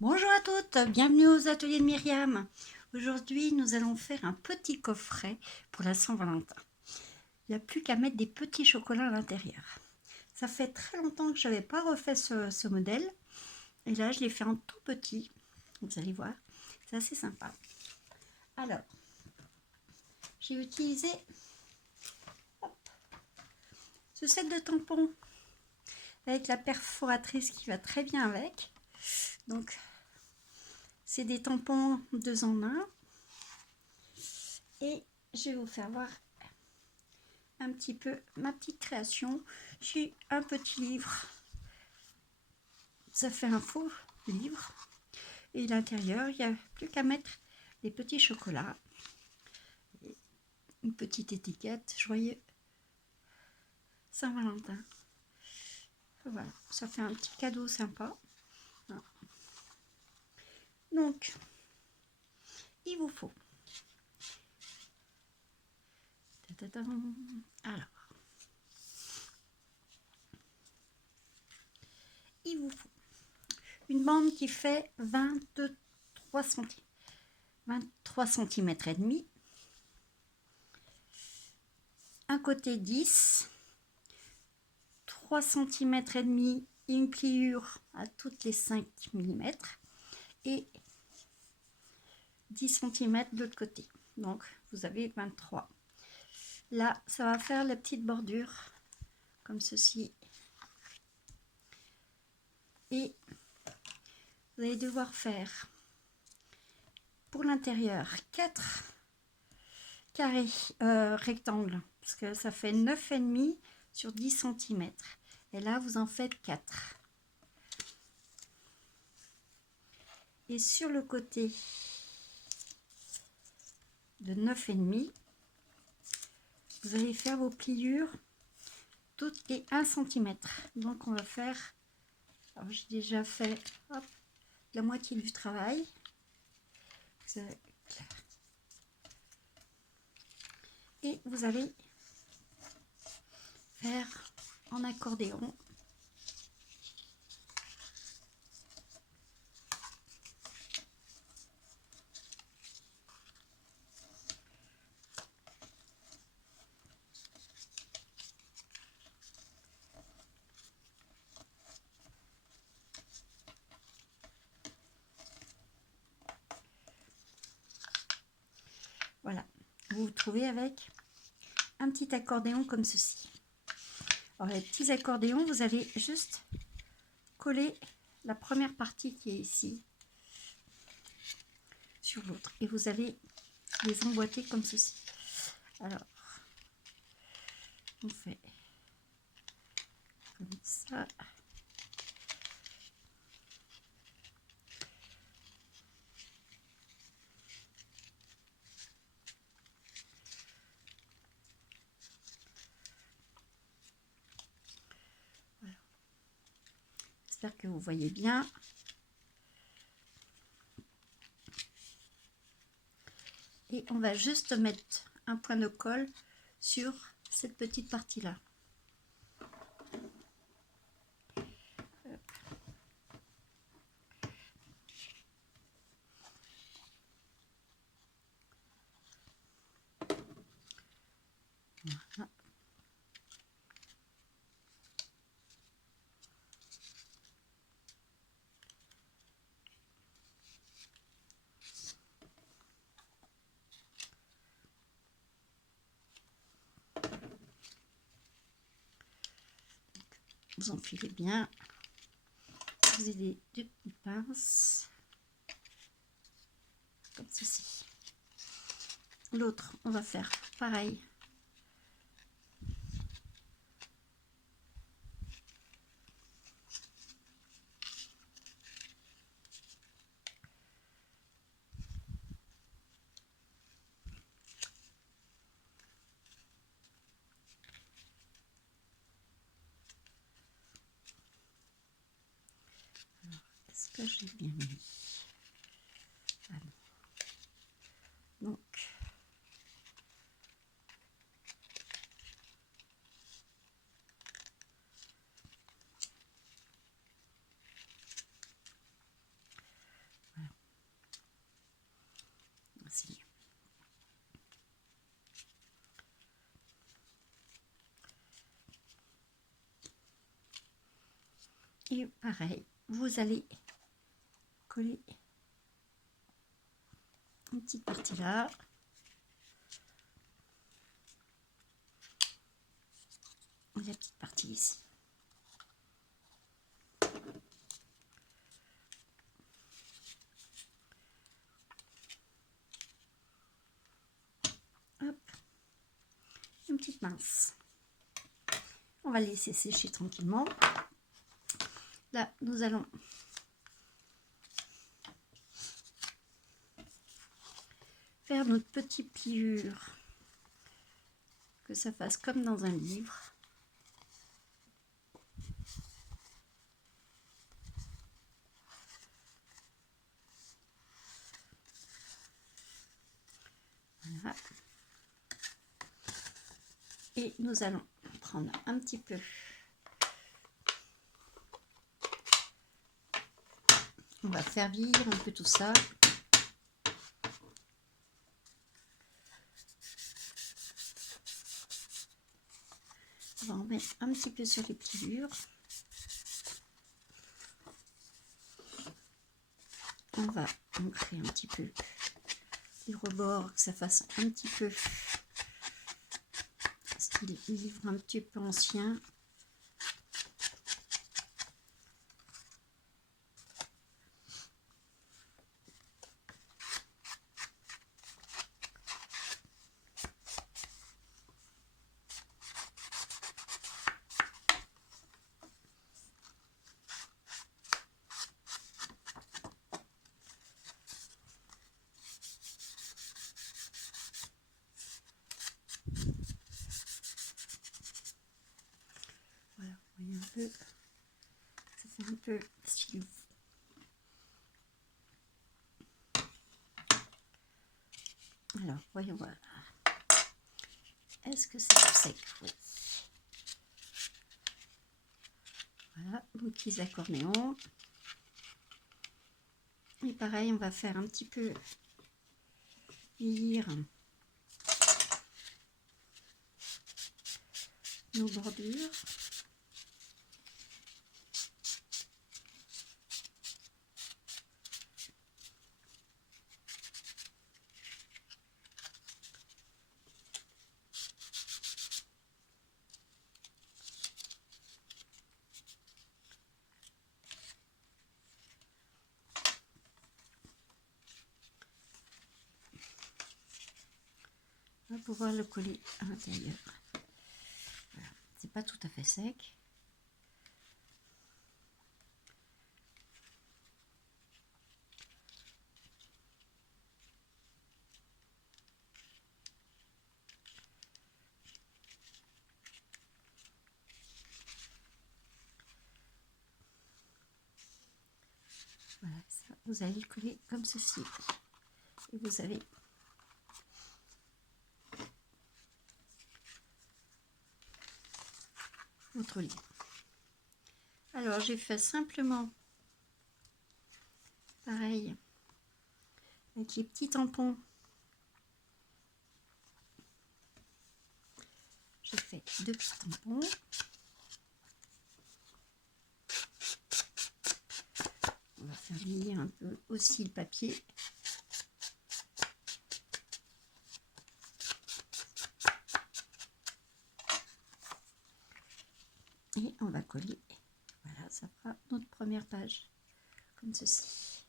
Bonjour à toutes, bienvenue aux ateliers de Myriam. Aujourd'hui, nous allons faire un petit coffret pour la Saint-Valentin. Il n'y a plus qu'à mettre des petits chocolats à l'intérieur. Ça fait très longtemps que je n'avais pas refait ce modèle. Et là, je l'ai fait en tout petit. Vous allez voir, c'est assez sympa. Alors, j'ai utilisé ce set de tampons avec la perforatrice qui va très bien avec. Donc, c'est des tampons 2 en 1. Et je vais vous faire voir un petit peu ma petite création. J'ai un petit livre, ça fait un faux livre, et à l'intérieur il n'y a plus qu'à mettre des petits chocolats, une petite étiquette joyeux Saint-Valentin. Voilà, ça fait un petit cadeau sympa. Donc il vous faut alors il vous faut une bande qui fait 23 cm, 23 cm et demi, un côté 10, 3 cm et demi, une pliure à toutes les 5 mm et 10 cm de l'autre côté. Donc vous avez 23. Là, ça va faire la petite bordure comme ceci. Et vous allez devoir faire pour l'intérieur 4 carrés rectangles, parce que ça fait 9,5 sur 10 cm. Et là, vous en faites 4. Et sur le côté de 9,5, vous allez faire vos pliures toutes les 1 cm. Donc on va faire, alors j'ai déjà fait hop, la moitié du travail. Et vous allez faire en accordéon. Voilà, vous vous trouvez avec un petit accordéon comme ceci. Alors les petits accordéons, vous allez juste coller la première partie qui est ici sur l'autre et vous allez les emboîter comme ceci. Alors on fait comme ça. Voilà. J'espère que vous voyez bien. Et on va juste mettre un point de colle sur cette petite partie là. Voilà. Vous enfilez bien. Vous avez deux petites pinces comme ceci. L'autre, on va faire pareil. Est-ce que j'ai bien mis? Ah non. Donc, Et pareil, vous allez coller une petite partie là. Et la petite partie ici. Hop, une petite mince. On va laisser sécher tranquillement. Là, nous allons faire notre petite pliure, que ça fasse comme dans un livre. Voilà. Et nous allons prendre un petit peu, on va faire vieillir un peu tout ça. On va en mettre un petit peu sur les pliures. On va ancrer un petit peu les rebords, que ça fasse un petit peu style livre un petit peu ancien. Voilà, vous voyez un peu, ça fait un peu style. Alors, voyons voir. Est-ce que c'est tout sec? Oui. Voilà, nos petits accordéons. Et pareil, on va faire un petit peu vieillir nos bordures. On va pouvoir le coller à l'intérieur. Voilà. C'est pas tout à fait sec. Voilà, ça, vous allez le coller comme ceci. Et vous avez votre lit. Alors, j'ai fait simplement pareil avec les petits tampons. J'ai fait 2 petits tampons. On va faire vieillir un peu aussi le papier. Et on va coller. Voilà, ça fera notre première page, comme ceci.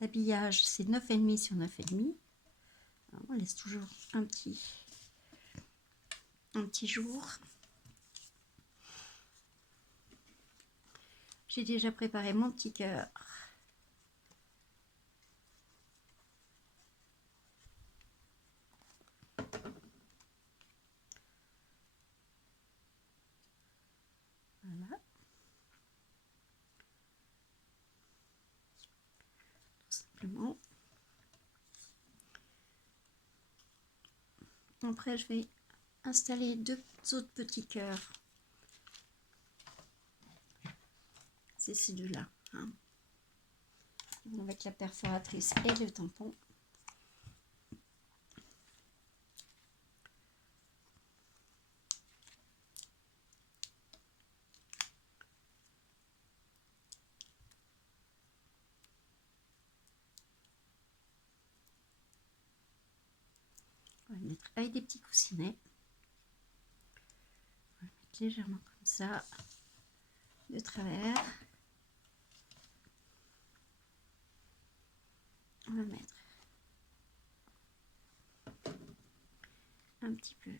L'habillage, c'est 9,5 sur 9,5. On laisse toujours un petit jour. J'ai déjà préparé mon petit cœur. Voilà. Tout simplement. Après, je vais installer 2 autres petits cœurs. c'est celui-là. Hein. Avec la perforatrice et le tampon. On va le mettre avec des petits coussinets. On va le mettre légèrement comme ça, de travers. On va mettre un petit peu.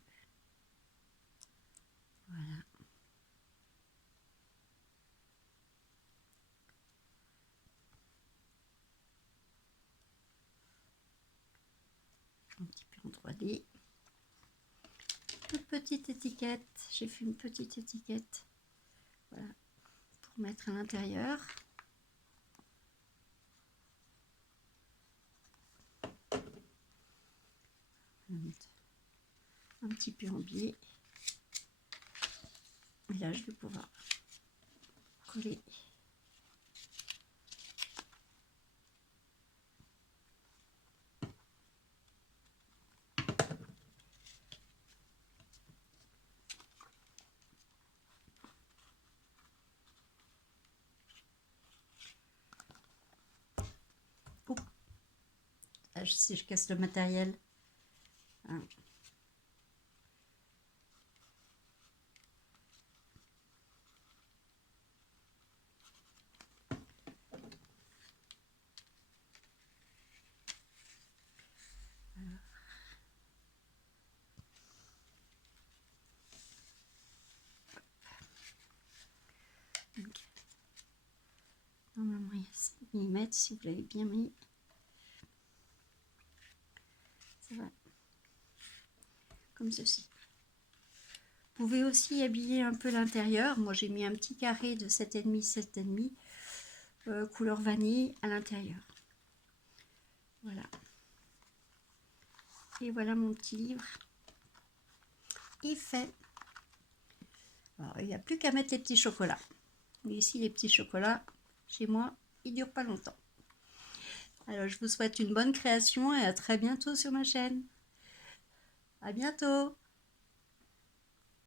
Voilà. Un petit peu en 3D. Toute petite étiquette. J'ai fait une petite étiquette. Voilà. Pour mettre à l'intérieur. Un petit peu en biais. Et là, je vais pouvoir coller. Oh. Ah, si je casse le matériel. Hein. Donc, normalement, il y a 5 mm si vous l'avez bien mis. Ça va. Comme ceci. Vous pouvez aussi habiller un peu l'intérieur. Moi, j'ai mis un petit carré de 7,5, 7,5, couleur vanille à l'intérieur. Voilà. Et voilà mon petit livre. Il fait. Alors, il n'y a plus qu'à mettre les petits chocolats. Mais ici, les petits chocolats, chez moi, ils ne durent pas longtemps. Alors, je vous souhaite une bonne création et à très bientôt sur ma chaîne. À bientôt!